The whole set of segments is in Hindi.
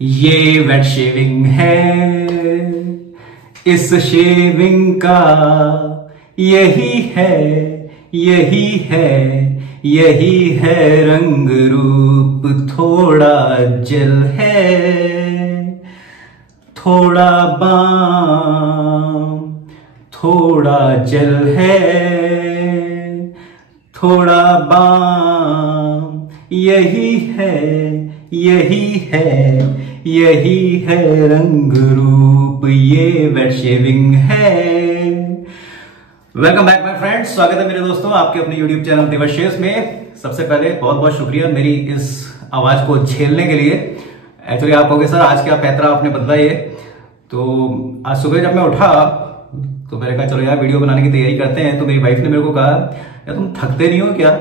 ये वेट शेविंग है, इस शेविंग का यही है, यही है, यही है रंग रूप। थोड़ा जल है, थोड़ा बाम, थोड़ा जल है, थोड़ा बाम। यही है, यही है, यही है रंग रूप। ये वेट शेविंग है। वेलकम बैक माय फ्रेंड्स, स्वागत है मेरे दोस्तों आपके अपने यूट्यूब चैनल देवाशीष में। सबसे पहले बहुत बहुत शुक्रिया मेरी इस आवाज को झेलने के लिए। एक्चुअली आप कहोगे सर आज क्या पैतरा आपने बदला ये। तो आज सुबह जब मैं उठा तो मैंने कहा चलो यार वीडियो बनाने की तैयारी करते हैं। तो मेरी वाइफ ने मेरे को कहा यार तुम थकते नहीं हो क्या,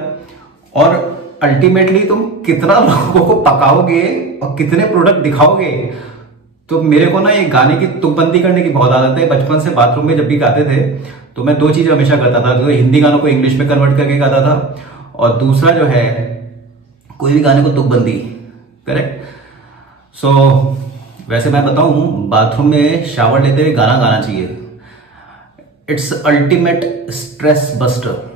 और अल्टीमेटली तुम कितना लोगों को पकाओगे और कितने प्रोडक्ट दिखाओगे। तो मेरे को ना ये गाने की तुकबंदी करने की बहुत आदत है। बचपन से बाथरूम में जब भी गाते थे तो मैं दो चीजें हमेशा करता था। तो हिंदी गानों को इंग्लिश में कन्वर्ट करके गाता था, और दूसरा जो है कोई भी गाने को तुकबंदी। करेक्ट। सो वैसे मैं बताऊं, बाथरूम में शावर लेते हुए गाना गाना चाहिए। It's ultimate stress buster.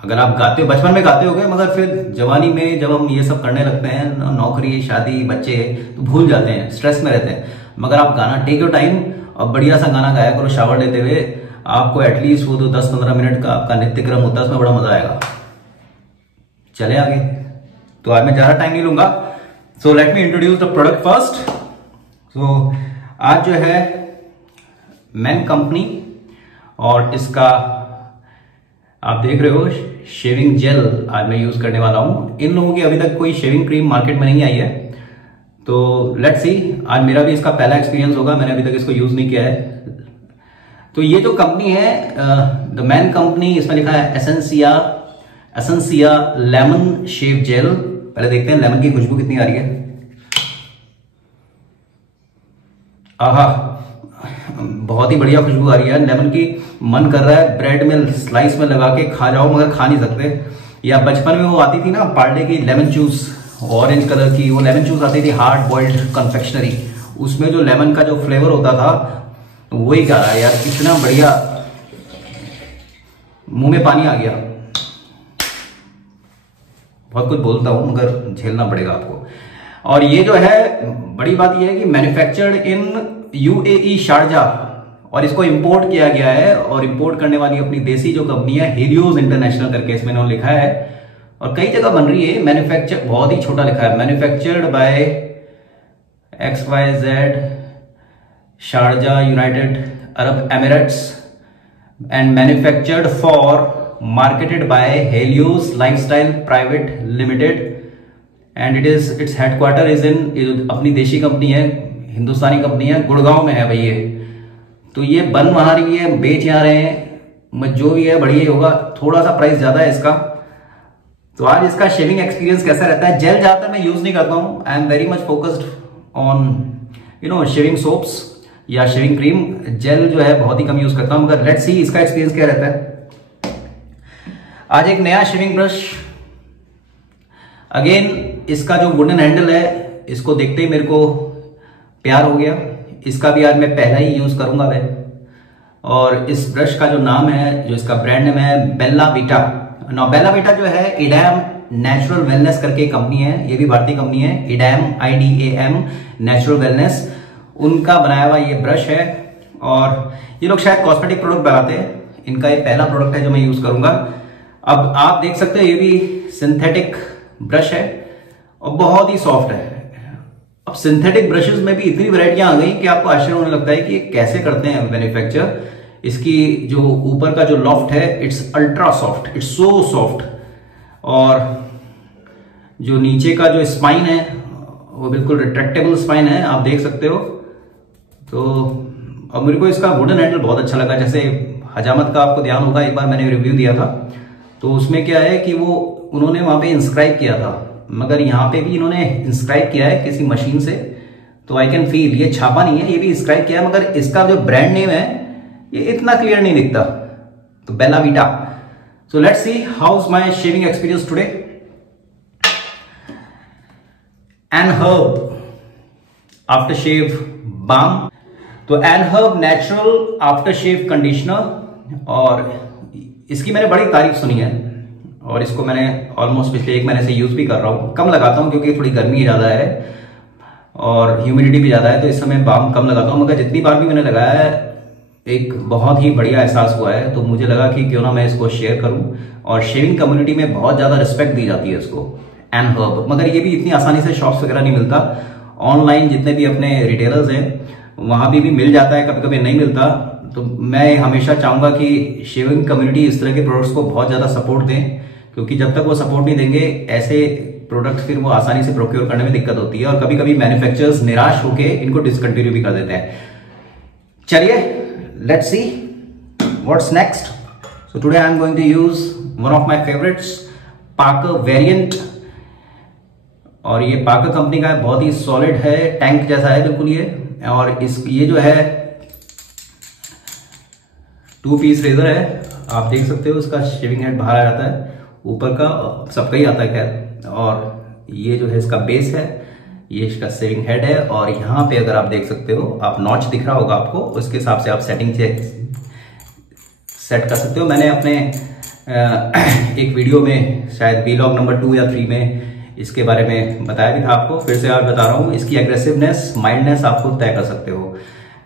अगर आप गाते हो, बचपन में गाते होगे, मगर फिर जवानी में जब हम ये सब करने लगते हैं, नौकरी शादी बच्चे, तो भूल जाते हैं, स्ट्रेस में रहते हैं। मगर आप गाना टेक योर टाइम और बढ़िया सा गाना गाया करो शावर लेते हुए। आपको एटलीस्ट वो तो 10-15 मिनट का आपका नित्य क्रम होता है, उसमें बड़ा मजा आएगा। चले आगे। तो आज मैं ज्यादा टाइम नहीं लूंगा। So let me introduce the product first. So आज जो है मैन कंपनी, और इसका आप देख रहे हो शेविंग जेल आज मैं यूज करने वाला हूं। इन लोगों की अभी तक कोई शेविंग क्रीम मार्केट में नहीं आई है, तो लेट्स सी। आज मेरा भी इसका पहला एक्सपीरियंस होगा, मैंने अभी तक इसको यूज नहीं किया है। तो ये जो कंपनी है द मैन कंपनी, इसमें लिखा है एसेंसिया लेमन शेव जेल। पहले देखते हैं लेमन की खुशबू कितनी आ रही है। आहा, बहुत ही बढ़िया खुशबू आ रही है लेमन की। मन कर रहा है ब्रेड में स्लाइस में लगा के खा जाओ, मगर खा नहीं सकते। या बचपन में वो आती थी ना पार्ले की लेमन जूस, ऑरेंज कलर की वो लेमन जूस आती थी, हार्ड बॉइल्ड कन्फेक्शनरी। उसमें जो लेमन का जो फ्लेवर होता था वही खा रहा है यार, इतना बढ़िया। मुंह में पानी आ गया। बहुत कुछ बोलता हूं मगर झेलना पड़ेगा आपको। और ये जो है बड़ी बात ये है कि मैन्युफैक्चर्ड इन यूएई शारजा, और इसको इंपोर्ट किया गया है। और इंपोर्ट करने वाली अपनी देसी जो कंपनी है हेलियोस इंटरनेशनल करके इसमें इन्होंने लिखा है। और कई जगह बन रही है। मैन्युफैक्चर बहुत ही छोटा लिखा है, manufactured by XYZ Sharjah United Arab Emirates and manufactured for marketed bye Helios lifestyle private limited and its headquarter is in, अपनी देशी कंपनी है, हिंदुस्तानी कंपनी है, गुड़गांव में है भाई ये। तो ये बन वहां रही है, बेच यहाँ रहे हैं, जो भी है बढ़िया ही होगा। थोड़ा सा प्राइस ज्यादा है इसका। तो आज इसका शेविंग एक्सपीरियंस कैसा रहता है। जेल ज्यादातर मैं यूज नहीं करता हूं। I am very much focused on shaving soaps या शेविंग क्रीम। जेल जो है बहुत ही कम यूज करता हूं, मगर लेट्स सी इसका एक्सपीरियंस क्या रहता है। आज एक नया शेविंग ब्रश। अगेन इसका जो वुडन हैंडल है, इसको देखते ही मेरे को प्यार हो गया। इसका भी आज मैं पहला ही यूज करूंगा मैं। और इस ब्रश का जो नाम है, जो इसका ब्रांड नेम है, बेल्ला वीटा। बेल्ला वीटा जो है इडैम नेचुरल वेलनेस करके कंपनी है, ये भी भारतीय कंपनी है। इडैम IDAM नेचुरल वेलनेस, उनका बनाया हुआ ये ब्रश है। और ये लोग शायद कॉस्मेटिक प्रोडक्ट बनाते हैं। इनका ये पहला प्रोडक्ट है जो मैं यूज करूंगा। अब आप देख सकते हो ये भी सिंथेटिक ब्रश है और बहुत ही सॉफ्ट है। अब सिंथेटिक ब्रशेस में भी इतनी वैरायटियां आ गई कि आपको आश्चर्य होने लगता है कि ये कैसे करते हैं मैन्युफैक्चर। इसकी जो ऊपर का जो लॉफ्ट है, it's ultra soft, it's so soft. और जो नीचे का जो स्पाइन है वो बिल्कुल रिट्रैक्टेबल स्पाइन है, आप देख सकते हो। तो अब मेरे को इसका वुडन हैंडल बहुत अच्छा लगा। जैसे हजामत का आपको ध्यान होगा, एक बार मैंने रिव्यू दिया था, तो उसमें क्या है कि वो उन्होंने वहां पे इंस्क्राइब किया था, मगर यहाँ पे भी इन्होंने इंस्क्राइब किया है किसी मशीन से। तो आई कैन फील, ये छापा नहीं है, ये भी इंस्क्राइब किया है, मगर इसका जो ब्रांड नेम है ये इतना क्लियर नहीं दिखता। तो bella vita. So let's see how is my shaving experience today. And herb, after shave balm. तो enherb natural after shave conditioner, और इसकी मैंने बड़ी तारीफ सुनी है और इसको मैंने ऑलमोस्ट पिछले 1 महीने से यूज भी कर रहा हूँ। कम लगाता हूँ क्योंकि थोड़ी गर्मी ज्यादा है और ह्यूमिडिटी भी ज्यादा है, तो इस समय बाम कम लगाता हूँ। मगर जितनी बार भी मैंने लगाया है एक बहुत ही बढ़िया एहसास हुआ है, तो मुझे लगा कि क्यों ना मैं इसको शेयर करूं। और शेविंग कम्युनिटी में बहुत ज्यादा रिस्पेक्ट दी जाती है इसको, एनहर्ब। मगर ये भी इतनी आसानी से शॉप्स वगैरह नहीं मिलता। ऑनलाइन जितने भी अपने रिटेलर्स हैं वहां भी मिल जाता है, कभी कभी नहीं मिलता। तो मैं हमेशा चाहूंगा कि शेविंग कम्युनिटी इस तरह के प्रोडक्ट्स को बहुत ज्यादा सपोर्ट दें, क्योंकि जब तक वो सपोर्ट नहीं देंगे ऐसे प्रोडक्ट फिर वो आसानी से प्रोक्योर करने में दिक्कत होती है, और कभी कभी मैन्युफैक्चरर्स निराश होकर इनको डिसकंटिन्यू भी कर देते हैं। चलिए, let's see what's next. So today I am going to use one of my favourites, Parker variant. और ये पार्कर कंपनी का है, बहुत ही सॉलिड है, टैंक जैसा है बिल्कुल ये। और ये जो है 2 पीस रेजर है, आप देख सकते हो। इसका शेविंग हेड बाहर आ जाता है, ऊपर का सबका ही आता है खैर। और ये जो है इसका बेस है, ये इसका शेविंग हेड है। और यहाँ पे अगर आप देख सकते हो, आप नॉच दिख रहा होगा आपको, उसके हिसाब से आप सेटिंग सेट कर सकते हो। मैंने अपने एक वीडियो में, शायद वीलॉग नंबर 2 या 3 में इसके बारे में बताया भी था आपको। फिर से आज बता रहा हूँ, इसकी एग्रेसिवनेस, माइल्डनेस आप खुद तय कर सकते हो।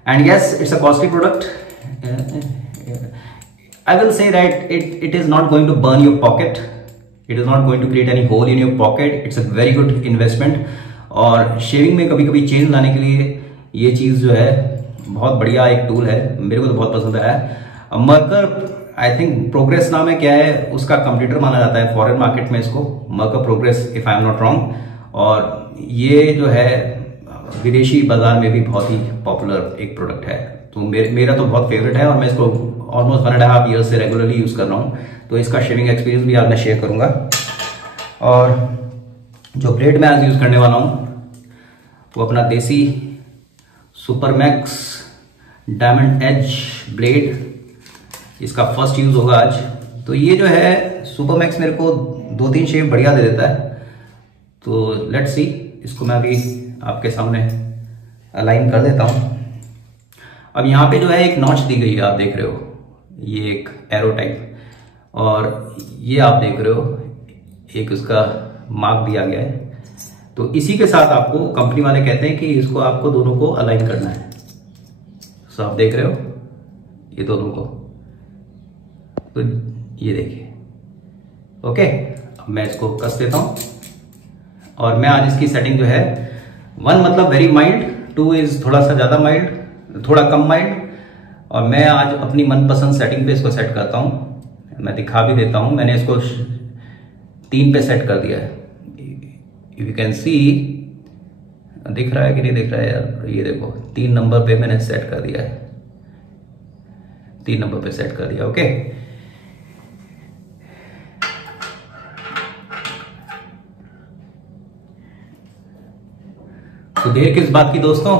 And yes, it's a costly product. I will say that it is not going to burn your pocket. It is not going to create any hole in your pocket. It's a very good investment. और शेविंग में कभी कभी चेंज लाने के लिए ये चीज जो है बहुत बढ़िया एक टूल है, मेरे को तो बहुत पसंद आया। मर्कर, आई थिंक प्रोग्रेस नाम है, क्या है उसका कंप्यूटर माना जाता है फॉरेन मार्केट में इसको, Merkur progress, if I am not wrong. और ये जो है विदेशी बाजार में भी बहुत ही पॉपुलर एक प्रोडक्ट है। तो मेरा तो बहुत फेवरेट है और मैं इसको ऑलमोस्ट 1.5 ईयर से रेगुलरली यूज कर रहा हूँ। तो इसका शेविंग एक्सपीरियंस भी आज मैं शेयर करूंगा। और जो ब्लेड मैं आज यूज करने वाला हूँ वो अपना देसी सुपरमैक्स डायमंड एज ब्लेड, इसका फर्स्ट यूज होगा आज। तो ये जो है सुपरमैक्स मेरे को 2-3 शेप बढ़िया दे देता है। तो लेट्स सी, इसको मैं अभी आपके सामने अलाइन कर देता हूं। अब यहाँ पे जो है एक नॉच दी गई है, आप देख रहे हो, ये एक एरो टाइप, और ये आप देख रहे हो एक उसका मार्क दिया गया है। तो इसी के साथ आपको कंपनी वाले कहते हैं कि इसको आपको दोनों को अलाइन करना है। सो आप देख रहे हो ये दोनों को, तो ये देखिए। ओके, अब मैं इसको कस देता हूं। और मैं आज इसकी सेटिंग जो है 1 मतलब वेरी माइल्ड, 2 इज थोड़ा सा ज्यादा माइल्ड, थोड़ा कम माइल्ड। और मैं आज अपनी मनपसंद सेटिंग पे इसको सेट करता हूं। मैं दिखा भी देता हूं, मैंने इसको 3 पे सेट कर दिया है। इफ यू कैन सी, दिख रहा है कि नहीं दिख रहा है यार, ये देखो 3 नंबर पे मैंने सेट कर दिया है, 3 नंबर पे सेट कर दिया। ओके, तो देर किस बात की दोस्तों,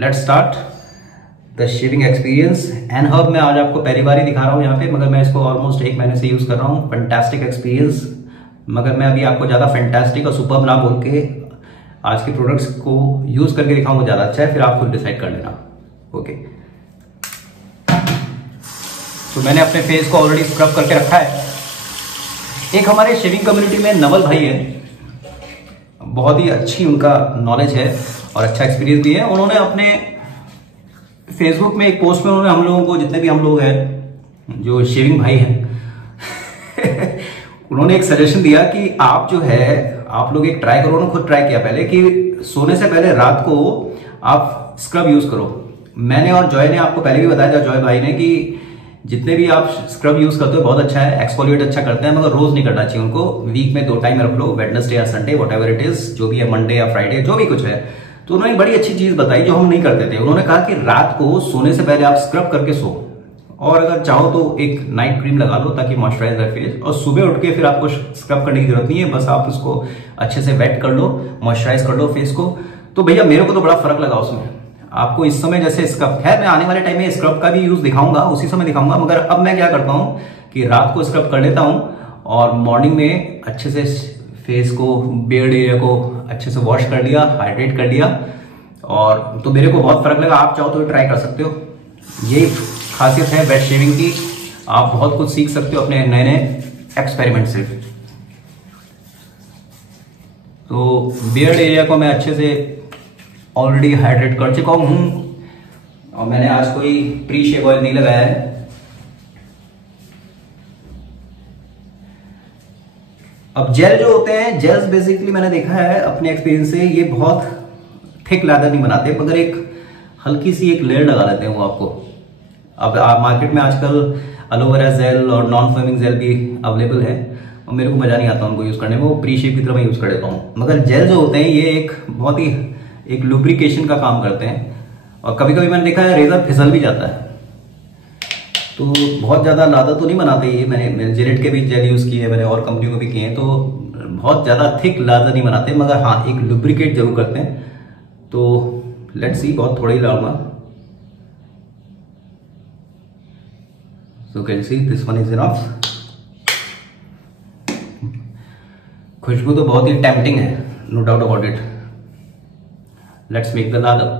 let's start the shaving experience. Enherb मैं आज आपको पहली बार ही दिखा रहा हूं यहाँ पे, मगर मैं इसको ऑलमोस्ट 1 महीने से यूज कर रहा हूँ। Fantastic experience. मगर मैं अभी आपको ज्यादा फैंटास्टिक और सुपर्ब ना बोल के आज के प्रोडक्ट्स को यूज करके दिखाऊंगा, ज्यादा अच्छा है, फिर आप खुद डिसाइड कर लेना। ओके, तो मैंने अपने फेस को ऑलरेडी स्क्रब करके रखा है। एक हमारे शेविंग कम्युनिटी में नवल भाई है, बहुत ही अच्छी उनका नॉलेज है और अच्छा एक्सपीरियंस भी है। उन्होंने अपने फेसबुक में एक पोस्ट में उन्होंने हम लोगों को, जितने भी हम लोग हैं जो शेविंग भाई हैं उन्होंने एक सजेशन दिया कि आप जो है, आप लोग एक ट्राई करो ना, खुद ट्राई किया पहले, कि सोने से पहले रात को आप स्क्रब यूज करो। मैंने और जॉय ने आपको पहले भी बताया था, जॉय भाई ने, कि जितने भी आप स्क्रब यूज करते हो बहुत अच्छा है, एक्सफोलिएट अच्छा करते हैं, मगर रोज नहीं करना चाहिए उनको। वीक में 2 टाइम रख लो, वेडनेसडे या संडे, व्हाटएवर इट इज, जो भी है, मंडे या फ्राइडे, जो भी कुछ है। तो उन्होंने बड़ी अच्छी चीज बताई जो हम नहीं करते थे। उन्होंने कहा कि रात को सोने से पहले आप स्क्रब करके सो, और अगर चाहो तो एक नाइट क्रीम लगा लो ताकि मॉइस्चराइज रहे फेस, और सुबह उठ के फिर आपको स्क्रब करने की जरूरत नहीं है, बस आप उसको अच्छे से वेट कर लो, मॉइस्चराइज कर लो फेस को। तो भैया मेरे को तो बड़ा फर्क लगा उसमें। आपको इस समय जैसे स्क्रब, खैर मैं आने वाले टाइम में स्क्रब का भी यूज दिखाऊंगा, उसी समय दिखाऊंगा, मगर अब मैं क्या करता हूं कि रात को स्क्रब कर लेता हूं और मॉर्निंग में अच्छे से फेस को, बियर्ड एरिया को अच्छे से वॉश कर लिया, हाइड्रेट कर लिया, और तो मेरे को बहुत फर्क लगा। आप चाहो तो ट्राई कर सकते हो। यही खासियत है वेट शेविंग की, आप बहुत कुछ सीख सकते हो अपने नए नए एक्सपेरिमेंट से। तो बियर्ड एरिया को मैं अच्छे से ऑलरेडी हाइड्रेट कर चुका हूं और मैंने आज कोई प्री शेव ऑयल नहीं लगाया है। अब जेल जो होते हैं, जेल्स बेसिकली मैंने देखा है अपने एक्सपीरियंस से, ये बहुत थिक लादर नहीं बनाते, मगर एक हल्की सी एक लेयर लगा लेते हैं वो आपको। अब मार्केट में आजकल एलोवेरा जेल और नॉन फोमिंग जेल भी अवेलेबल है और मेरे को मजा नहीं आता उनको यूज करने में, वो प्री शेव की तरह मैं यूज कर देता हूँ। मगर जेल जो होते हैं ये एक बहुत ही एक लुब्रिकेशन का काम करते हैं और कभी कभी मैंने देखा है रेजर फिसल भी जाता है। तो बहुत ज्यादा लादा तो नहीं बनाते ये, मैंने जिलेट के भी जेल यूज किए हैं, मैंने और कंपनियों को भी किए हैं, तो बहुत ज्यादा थिक लादा नहीं बनाते, मगर हाँ एक लुब्रिकेट जरूर करते हैं। तो लेट्स सी, बहुत थोड़ा ही लाऊंगा। So can see this one is enough. खुशबू तो बहुत ही टेम्पटिंग है, no doubt about it. Let's make the lather.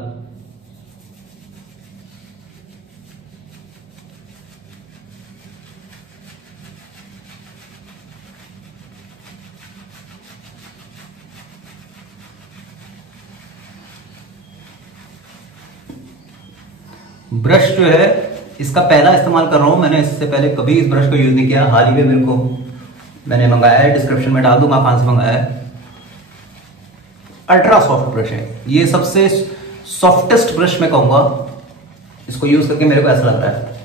Brush जो है इसका पहला इस्तेमाल कर रहा हूं मैंने, इससे पहले कभी इस ब्रश को यूज नहीं किया। हाल ही में मेरे को मैंने मंगाया है, डिस्क्रिप्शन में डाल दूंगा कहां से मंगाया है। अल्ट्रा सॉफ्ट ब्रश है ये, सबसे सॉफ्टेस्ट ब्रश मैं कहूंगा। इसको यूज करके मेरे को ऐसा लग रहा है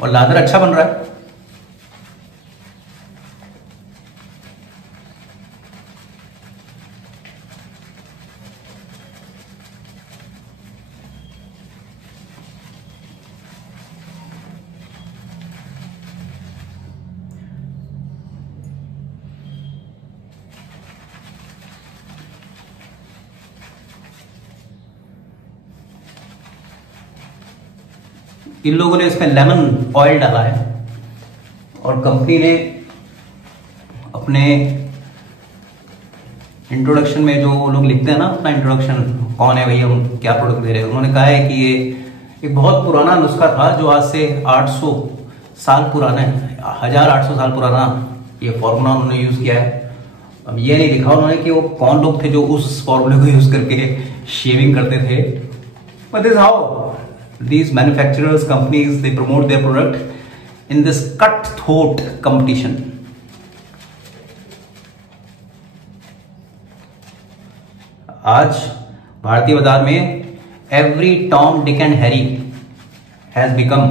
और लादर अच्छा बन रहा है। इन लोगों ने इसमें लेमन ऑयल डाला है और कंपनी ने अपने इंट्रोडक्शन में जो लोग लिखते हैं ना अपना इंट्रोडक्शन, कौन है भैया, हम क्या प्रोडक्ट दे रहे हैं, उन्होंने कहा है कि ये एक बहुत पुराना नुस्खा था जो आज से 800 साल पुराना है, 1800 साल पुराना ये फॉर्मूला उन्होंने यूज किया है। अब ये नहीं लिखा उन्होंने कि वो कौन लोग थे जो उस फॉर्मूले को यूज करके शेविंग करते थे। But this how these manufacturers companies they promote their product in this cutthroat competition. आज भारतीय बाजार में every Tom, Dick and Harry has become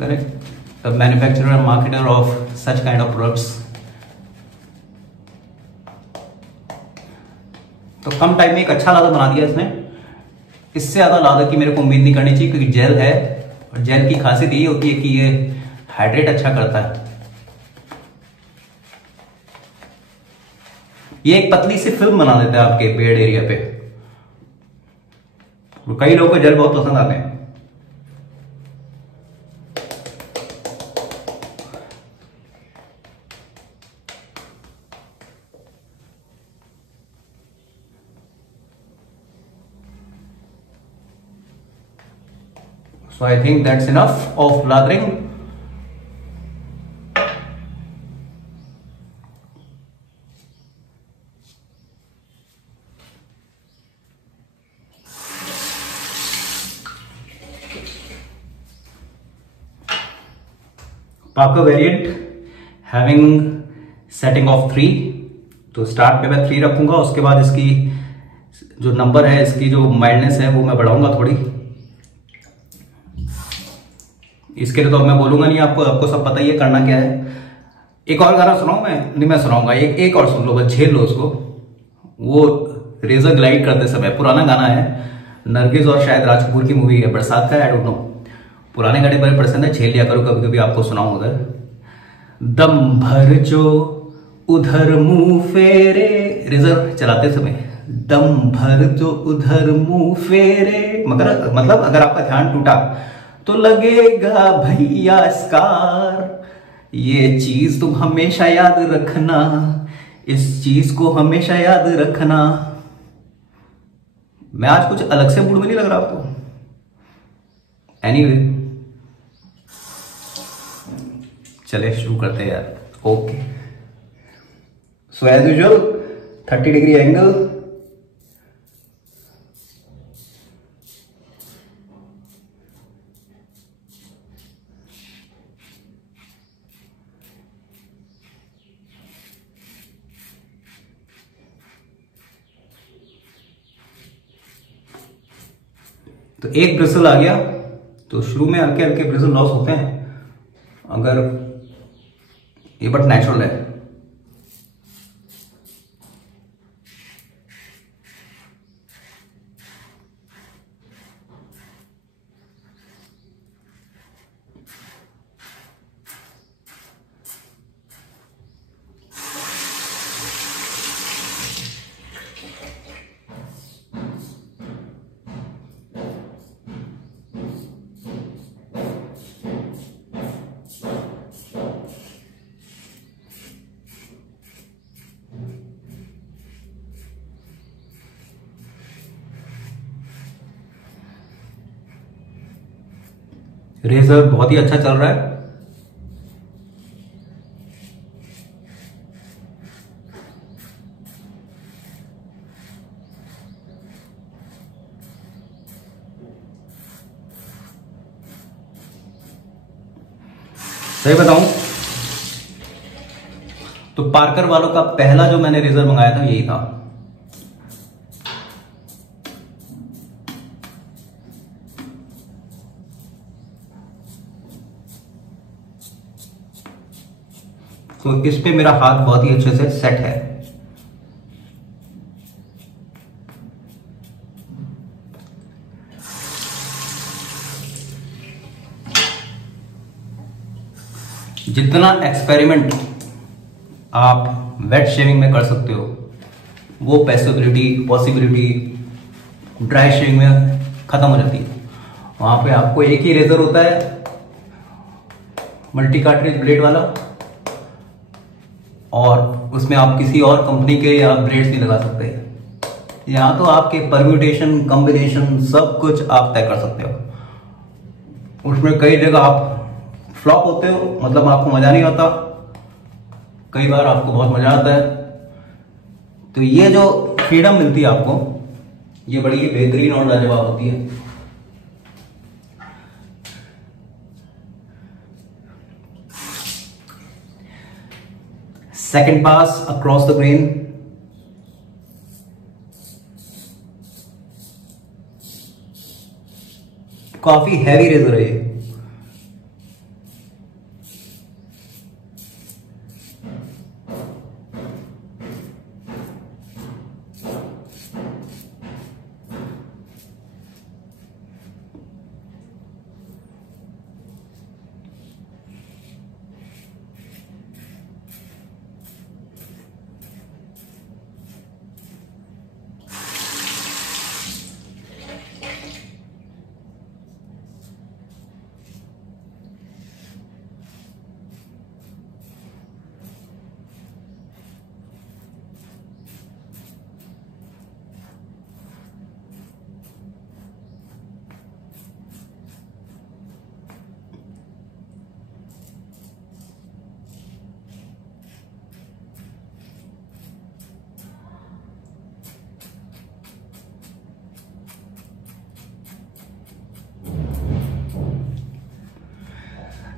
correct a manufacturer and marketer of such kind of products. तो कम टाइम में एक अच्छा लादा बना दिया इसने। इससे ज्यादा लादा की मेरे को उम्मीद नहीं करनी चाहिए, क्योंकि जेल है और जेल की खासियत ये होती है कि ये हाइड्रेट अच्छा करता है। ये एक पतली सी फिल्म बना देता है आपके बेड एरिया पे। कई लोगों को जेल बहुत पसंद आते हैं। So I think that's enough of lathering. Parker variant having setting of 3, तो स्टार्ट पे मैं 3 रखूंगा, उसके बाद इसकी जो नंबर है, इसकी जो माइल्डनेस है वो मैं बढ़ाऊंगा थोड़ी। इसके लिए तो अब मैं बोलूंगा नहीं, आपको सब पता ही है करना क्या है। एक और गाना सुनाऊं मैं? नहीं, मैं सुनाऊंगा एक और सुन लो, बस झेल लो उसको। वो रेजर ग्लाइड करते समय, पुराना गाना है, नरगिस और शायद राज कपूर की मूवी है, बरसात का, आई डोंट नो। पुराने गाने बड़े पसंद है, झेल लिया करो, कभी कभी आपको सुनाऊं उधर। दम भर जो उधर मुंह फेरे, रेजर चलाते समय दम भर जो उधर मुंह फेरे, मगर मतलब अगर आपका ध्यान टूटा तो लगेगा भैया स्कार, ये चीज तुम हमेशा याद रखना, इस चीज को हमेशा याद रखना। मैं आज कुछ अलग से मूड में नहीं लग रहा आपको? एनीवे चले शुरू करते हैं यार। Okay, so as usual 30 degree angle, तो एक ब्रिसल आ गया। तो शुरू में हल्के हल्के ब्रिसल लॉस होते हैं अगर ये, बट नेचुरल है। रेजर बहुत ही अच्छा चल रहा है। सही बताऊं तो पार्कर वालों का पहला जो मैंने रेजर मंगाया था यही था। तो इस पे मेरा हाथ बहुत ही अच्छे से सेट है। जितना एक्सपेरिमेंट आप वेट शेविंग में कर सकते हो वो पॉसिबिलिटी ड्राई शेविंग में खत्म हो जाती है। वहां पे आपको एक ही रेजर होता है, मल्टी कार्ट्रिज ब्लेड वाला, और उसमें आप किसी और कंपनी के या ब्लेड्स नहीं लगा सकते। यहाँ तो आपके परम्यूटेशन कॉम्बिनेशन सब कुछ आप तय कर सकते हो। उसमें कई जगह आप फ्लॉप होते हो, मतलब आपको मजा नहीं आता, कई बार आपको बहुत मजा आता है। तो ये जो फ्रीडम मिलती है आपको, ये बड़ी बेहतरीन और लाजवाब होती है। Second pass across the grain, काफी हैवी रेजर है ये।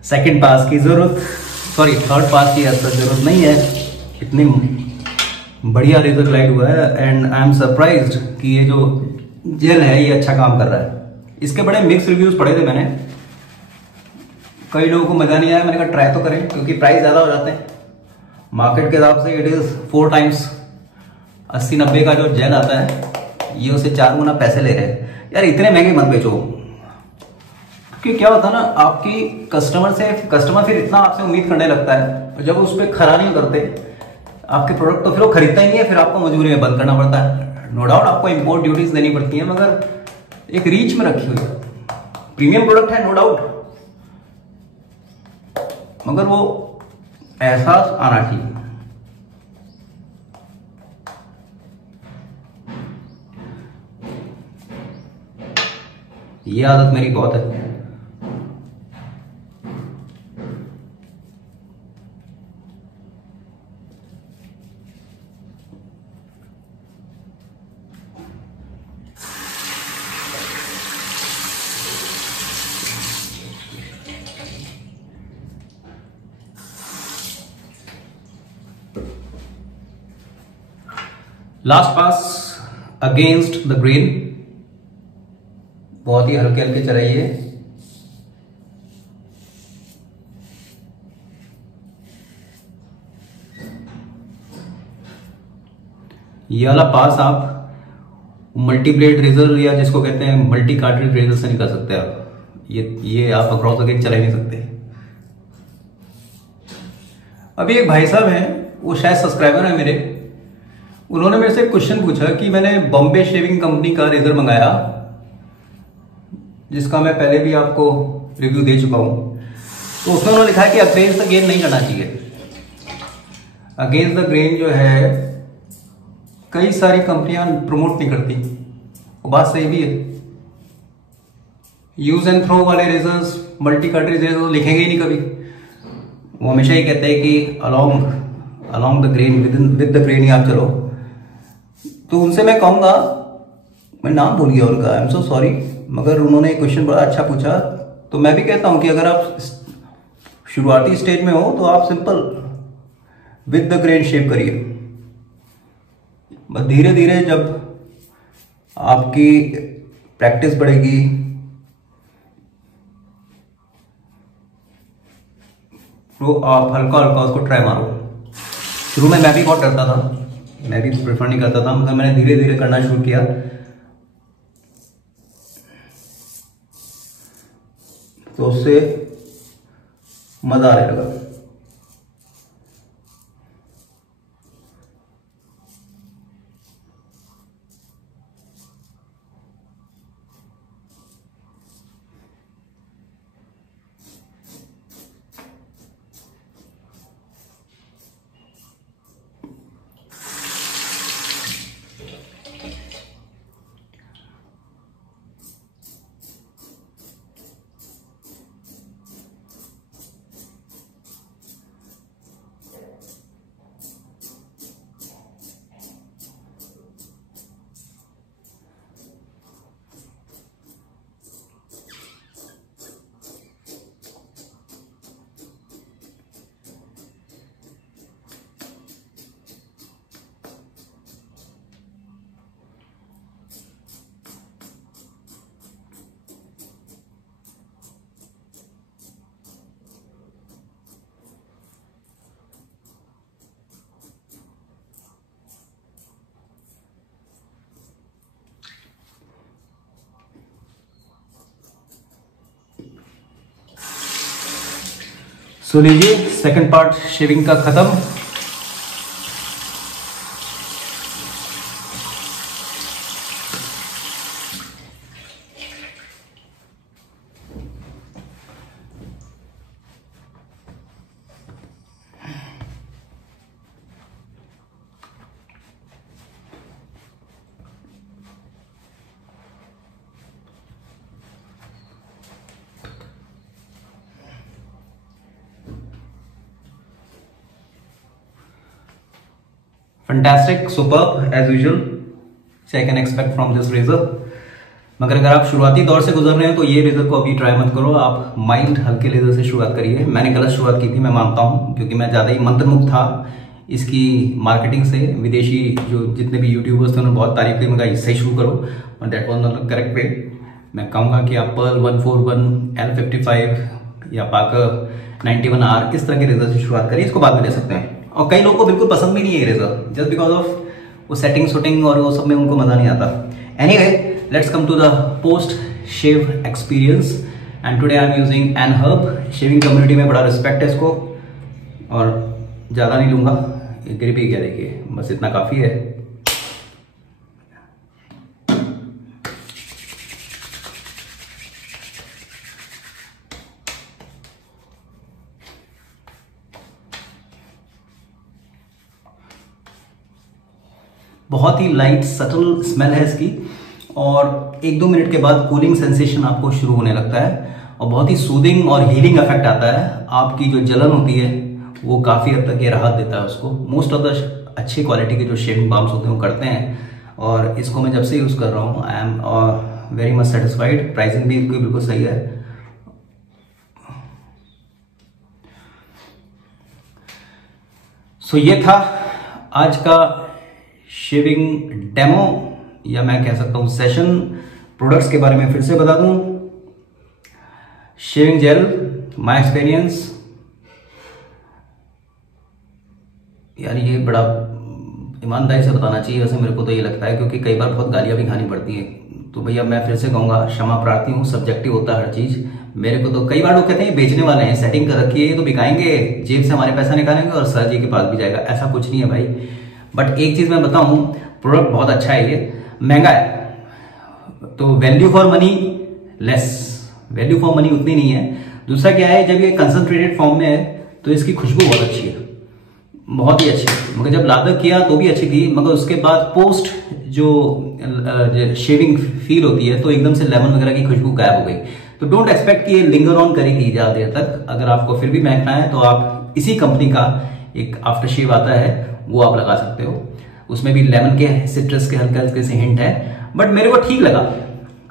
सेकंड पास की जरूरत, सॉरी थर्ड पास की ऐसा जरूरत नहीं है। इतनी बढ़िया रेजर ग्लाइड हुआ है एंड आई एम सरप्राइज्ड कि ये जो जेल है ये अच्छा काम कर रहा है। इसके बड़े मिक्स रिव्यूज पढ़े थे मैंने, कई लोगों को मजा नहीं आया। मैंने कहा ट्राई तो करें क्योंकि प्राइस ज्यादा हो जाते हैं मार्केट के हिसाब से। इट इज 4 टाइम्स 80-90 का जो जेल आता है ये उसे 4 गुना पैसे ले रहे हैं। यार इतने महंगे मत बेचो, क्योंकि क्या होता है ना, आपकी कस्टमर फिर इतना आपसे उम्मीद करने लगता है, और जब उस पर खरा नहीं करते आपके प्रोडक्ट तो फिर वो खरीदता ही नहीं है, फिर आपको मजबूरी में बंद करना पड़ता है। नो डाउट आपको इंपोर्ट ड्यूटीज देनी पड़ती है, मगर एक रीच में रखी हुई है। प्रीमियम प्रोडक्ट है नो डाउट, मगर वो एहसास आना चाहिए। ये आदत मेरी बहुत है। Last pass against the grain, बहुत ही हल्के हल्के चलाइए। ये वाला पास आप मल्टी ब्लेड रेजर या जिसको कहते हैं मल्टी कार्ट्रिज रेजर से नहीं कर सकते आप। ये आप अक्रॉस अगेन चला ही नहीं सकते। अभी एक भाई साहब हैं, वो शायद सब्सक्राइबर है मेरे, उन्होंने मेरे से क्वेश्चन पूछा कि मैंने बॉम्बे शेविंग कंपनी का रेजर मंगाया, जिसका मैं पहले भी आपको रिव्यू दे चुका हूं। तो उसमें उन्होंने लिखा है कि अगेंस्ट द ग्रेन नहीं करना चाहिए। अगेंस्ट द ग्रेन जो है कई सारी कंपनियां प्रमोट नहीं करती, वो बात सही भी है। यूज एंड थ्रो वाले रेजर्स, मल्टी कार्ट्रिज रेजर लिखेंगे ही नहीं कभी। वो हमेशा ही कहते हैं कि along the grain, with the grain ही आप चलो। तो उनसे मैं कहूंगा, मैं नाम भूल गया उनका, आई एम सो सॉरी, मगर उन्होंने क्वेश्चन बड़ा अच्छा पूछा। तो मैं भी कहता हूं कि अगर आप शुरुआती स्टेज में हो तो आप सिंपल विद द ग्रेन शेव करिए। बस धीरे धीरे जब आपकी प्रैक्टिस बढ़ेगी, तो आप हल्का हल्का उसको ट्राई मारो। शुरू में मैं भी बहुत डरता था, मैं भी प्रेफर नहीं करता था, मगर मैंने धीरे धीरे करना शुरू किया तो उससे मजा आने लगा। सो लीजिए, सेकंड पार्ट शेविंग का खत्म। Fantastic, superb as usual, I can expect from this razor. मगर अगर आप शुरुआती दौर से गुजर रहे हैं तो ये रेजर को अभी ट्राई मत करो, आप माइल्ड हल्के लेजर से शुरुआत करिए। मैंने गलत शुरुआत की थी, मैं मानता हूं, क्योंकि मैं ज्यादा ही मंत्रमुग्ध था इसकी मार्केटिंग से। विदेशी जो जितने भी यूट्यूबर्स थे उन्होंने बहुत तारीफ की, मगर इससे शुरू करो, और that was not the correct way. मैं कहूंगा कि आप पर्ल 141, L55 या पाकर 91R इस तरह के रेजर से शुरुआत करिए, इसको बाद में ले सकते हैं। और कई लोगों को बिल्कुल पसंद भी नहीं है ये रेजर, जस्ट बिकॉज ऑफ वो सेटिंग और वो सब में उनको मजा नहीं आता। Anyway, let's come to the post shave experience, and today I am using Enherb. Shaving community में बड़ा रिस्पेक्ट है इसको, और ज्यादा नहीं लूंगा, ये गिर भी गया, देखिए बस इतना काफी है। बहुत ही लाइट सटल स्मेल है इसकी, और 1-2 मिनट के बाद कूलिंग सेंसेशन आपको शुरू होने लगता है और बहुत ही सूदिंग और हीलिंग इफेक्ट आता है। आपकी जो जलन होती है वो काफ़ी हद तक ये राहत देता है उसको। मोस्ट ऑफ द अच्छी क्वालिटी के जो शेविंग बाम्स होते हैं वो करते हैं, और इसको मैं जब से यूज़ कर रहा हूँ I am very much satisfied. Pricing भी इसकी बिल्कुल सही है। सो ये था आज का शेविंग डेमो, या मैं कह सकता हूँ सेशन। प्रोडक्ट्स के बारे में फिर से बता दूं, शेविंग जेल माय एक्सपीरियंस, यार ये बड़ा ईमानदारी से बताना चाहिए वैसे मेरे को तो ये लगता है, क्योंकि कई बार बहुत गालियां भी खानी पड़ती है। तो भैया मैं फिर से कहूंगा, क्षमा प्रार्थी हूँ, सब्जेक्टिव होता है हर चीज। मेरे को तो कई बार लोग कहते हैं बेचने वाले हैं, सेटिंग कर रखी है, तो बिकाएंगे, जेब से हमारे पैसा निकालेंगे और सर जी के पास भी जाएगा। ऐसा कुछ नहीं है भाई। बट एक चीज मैं बताऊं, प्रोडक्ट बहुत अच्छा है, ये महंगा है तो value for money less, value for money उतनी नहीं है। दूसरा क्या है, जब ये कंसंट्रेटेड फॉर्म में है तो इसकी खुशबू बहुत अच्छी है, बहुत ही अच्छी है। मगर जब लादक किया तो भी अच्छी थी, मगर उसके बाद पोस्ट जो शेविंग फील होती है तो एकदम से लेमन वगैरह की खुशबू गायब हो गई। तो डोंट एक्सपेक्ट कि ये लिंगर ऑन करेगी ज्यादा देर तक। अगर आपको फिर भी महकना है तो आप इसी कंपनी का एक आफ्टर शेव आता है वो आप लगा सकते हो। उसमें भी लेमन के सिट्रस के हल्के हल्के से हिंट है, बट मेरे को ठीक लगा,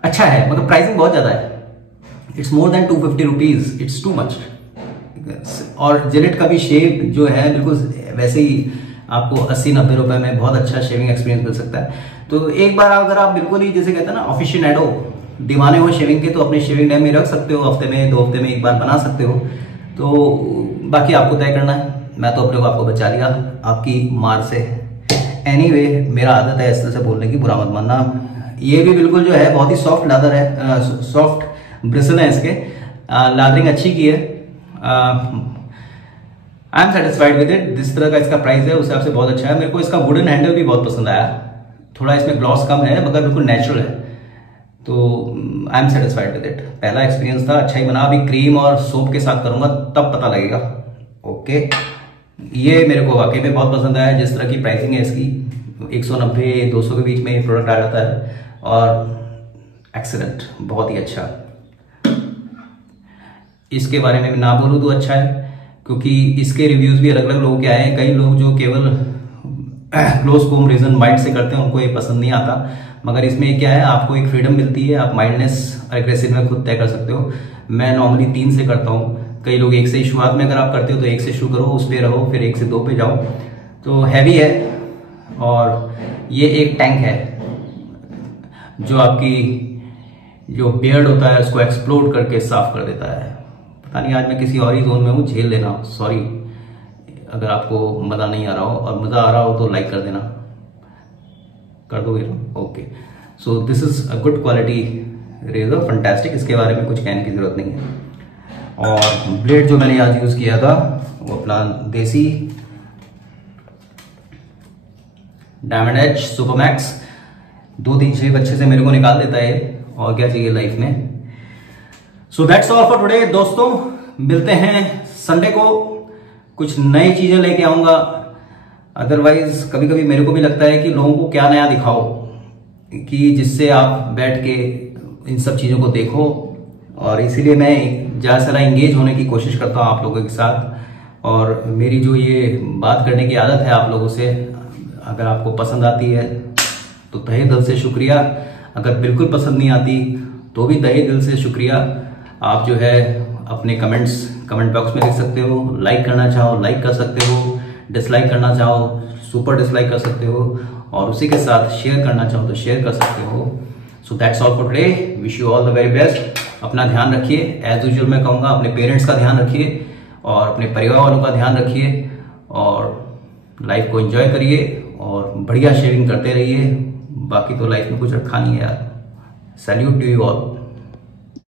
अच्छा है। मगर प्राइसिंग बहुत ज्यादा है, it's more than 250 rupees, it's too much. और जिलेट का भी शेव जो है बिल्कुल वैसे ही आपको 80-90 रुपए में बहुत अच्छा शेविंग एक्सपीरियंस मिल सकता है। तो एक बार अगर आप बिल्कुल ही जैसे कहते हैं ना ऑफिशियनेडो दीवाने हो शेविंग के, तो अपने शेविंग डे में रख सकते हो, हफ्ते में 2 हफ्ते में एक बार बना सकते हो। तो बाकी आपको तय करना है। मैं तो अपने को आपको बचा लिया आपकी मार से। एनीवे, मेरा आदत है इस तरह से बोलने की, बुरा मत मानना। ये भी बिल्कुल जो है बहुत ही सॉफ्ट लादर है, सॉफ्ट ब्रिसल है इसके, लादरिंग अच्छी की है। I am satisfied with it. जिस तरह का इसका प्राइस है उस हिसाब से बहुत अच्छा है। मेरे को इसका वुडन हैंडल भी बहुत पसंद आया, थोड़ा इसमें ग्लॉस कम है मगर बिल्कुल नेचुरल है। तो I am satisfied with it. पहला एक्सपीरियंस था, अच्छा ही बना। अभी क्रीम और सोप के साथ करूंगा तब पता लगेगा। ओके, ये मेरे को वाकई में बहुत पसंद आया। जिस तरह की प्राइसिंग है इसकी 190-200 के बीच में ये प्रोडक्ट आ जाता है, और एक्सीलेंट, बहुत ही अच्छा। इसके बारे में ना बोलूँ तो अच्छा है, क्योंकि इसके रिव्यूज भी अलग अलग लोगों के आए हैं। कई लोग जो केवल क्लोज कोम रीजन माइल्ड से करते हैं उनको ये पसंद नहीं आता, मगर इसमें क्या है, आपको एक फ्रीडम मिलती है, आप माइल्डनेस एग्रेसिव में खुद तय कर सकते हो। मैं नॉर्मली 3 से करता हूँ, कई लोग 1 से शुरुआत में अगर आप करते हो तो 1 से शुरू करो, उस पर रहो, फिर 1 से 2 पे जाओ। तो हैवी है, और ये एक टैंक है जो आपकी जो बियर्ड होता है उसको एक्सप्लोड करके साफ कर देता है। पता नहीं आज मैं किसी और ही जोन में हूँ, झेल लेना, सॉरी अगर आपको मजा नहीं आ रहा हो, और मजा आ रहा हो तो लाइक कर देना, कर दोगे ना? Okay, so this is a good quality razor, fantastic. इसके बारे में कुछ कहने की जरूरत नहीं है। और ब्लेड जो मैंने आज यूज किया था वो अपना देसी डायमंड एज सुपरमैक्स, 2-3 शेप अच्छे से मेरे को निकाल देता है, और क्या चाहिए लाइफ में। So that's all for today दोस्तों, मिलते हैं संडे को, कुछ नई चीजें लेके आऊंगा। अदरवाइज कभी कभी मेरे को भी लगता है कि लोगों को क्या नया दिखाओ कि जिससे आप बैठ के इन सब चीजों को देखो, और इसीलिए मैं ज्यादा से ज्यादा इंगेज होने की कोशिश करता हूँ आप लोगों के साथ। और मेरी जो ये बात करने की आदत है आप लोगों से, अगर आपको पसंद आती है तो तहे दिल से शुक्रिया, अगर बिल्कुल पसंद नहीं आती तो भी तहे दिल से शुक्रिया। आप जो है अपने कमेंट बॉक्स में लिख सकते हो, लाइक करना चाहो लाइक कर सकते हो, डिसलाइक करना चाहो सुपर डिसलाइक कर सकते हो, और उसी के साथ शेयर करना चाहो तो शेयर कर सकते हो। So that's all for today, wish you all the very best. अपना ध्यान रखिए, एज यूजुअल मैं कहूँगा अपने पेरेंट्स का ध्यान रखिए, और अपने परिवार वालों का ध्यान रखिए, और लाइफ को एंजॉय करिए, और बढ़िया शेयरिंग करते रहिए। बाकी तो लाइफ में कुछ रखा नहीं है यार। Salute to you all.